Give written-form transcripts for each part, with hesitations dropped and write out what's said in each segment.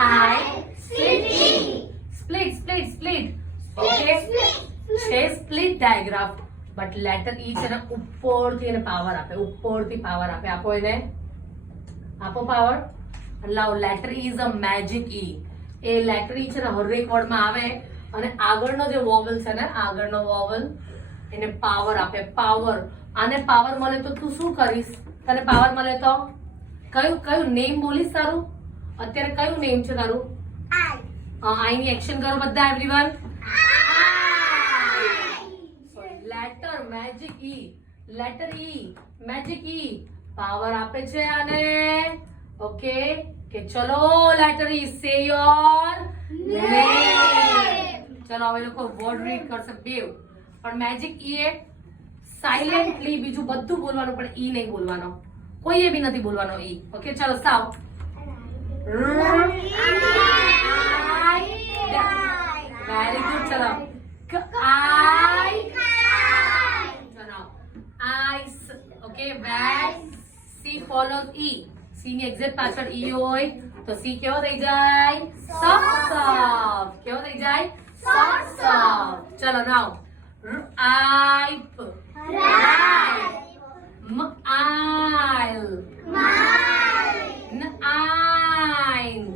I, split E. Split. Okay. છે split ડાયાગ્રાફ, but letter E છે ને ઉપરથી એને પાવર આપે, આપો એને, આપો પાવર. લાવ, letter E is a magic E. એ લેટર ઈ છે ને હરેક વર્ડમાં આવે અને આગળનો જે વોવલ છે ને, આગળનો વોવલ એને પાવર આપે, પાવર. આને પાવર મળે તો તું શું કરીશ? તને પાવર મળે તો કયું નેમ બોલીશ તારું? અત્યારે કયું નેમ છે તારું? આઈ ની એક્શન કરો બધા, એવરીવન. લેટર મેજિક ઈ, લેટર ઈ મેજિક ઈ પાવર આપે છે આને. ઓકે, કે ચલો લેટર ઈ સે યોર નેમ. ચલો હવે લોકો વર્ડ રીડ કરશે બેવ, પણ મેજિક ઈ એ સાયલેન્ટલી બીજું બધું બોલવાનું, પણ ઈ નહીં બોલવાનો, કોઈએ બી નથી બોલવાનો ઈ. ઓકે, ચલો સાવ. Very good. ચલો આઈ, okay, when C follows E, C ની એક્ઝેક્ટ પાછળ E હોય તો C કેવો થઈ જાય? સોફ્ટ. કેવો થઈ જાય? સોફ્ટ. ચલો નાવ, ripe, mile, nine,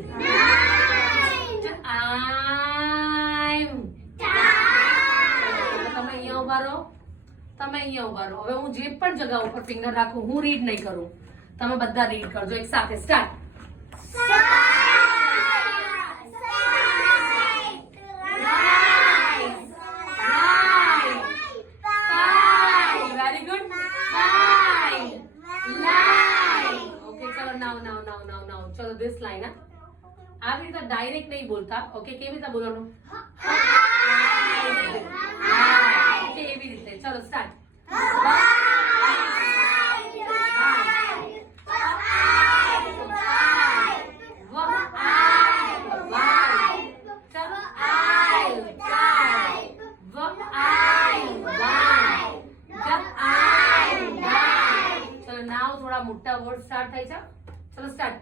તમે અહીંયા ઉભા રહો. હવે હું જે પણ જગ્યા ઉપર ફિંગર રાખું, હું રીડ નહીં કરું, તમે બધા રીડ કરજો એક સાથે. સ્ટાર્ટ. Very good. ઓકે, ચલો નાવ. ચલો ધીસ લાઈન. આવી રીતે ડાયરેક્ટ નહીં બોલતા. ઓકે, કેવી રીતે બોલવાનું? એવી રીતે. ચલો સ્ટાર્ટ. ચલો નાવ થોડા મોટા વર્ડ સ્ટાર્ટ થાય છે. ચલો સ્ટાર્ટ.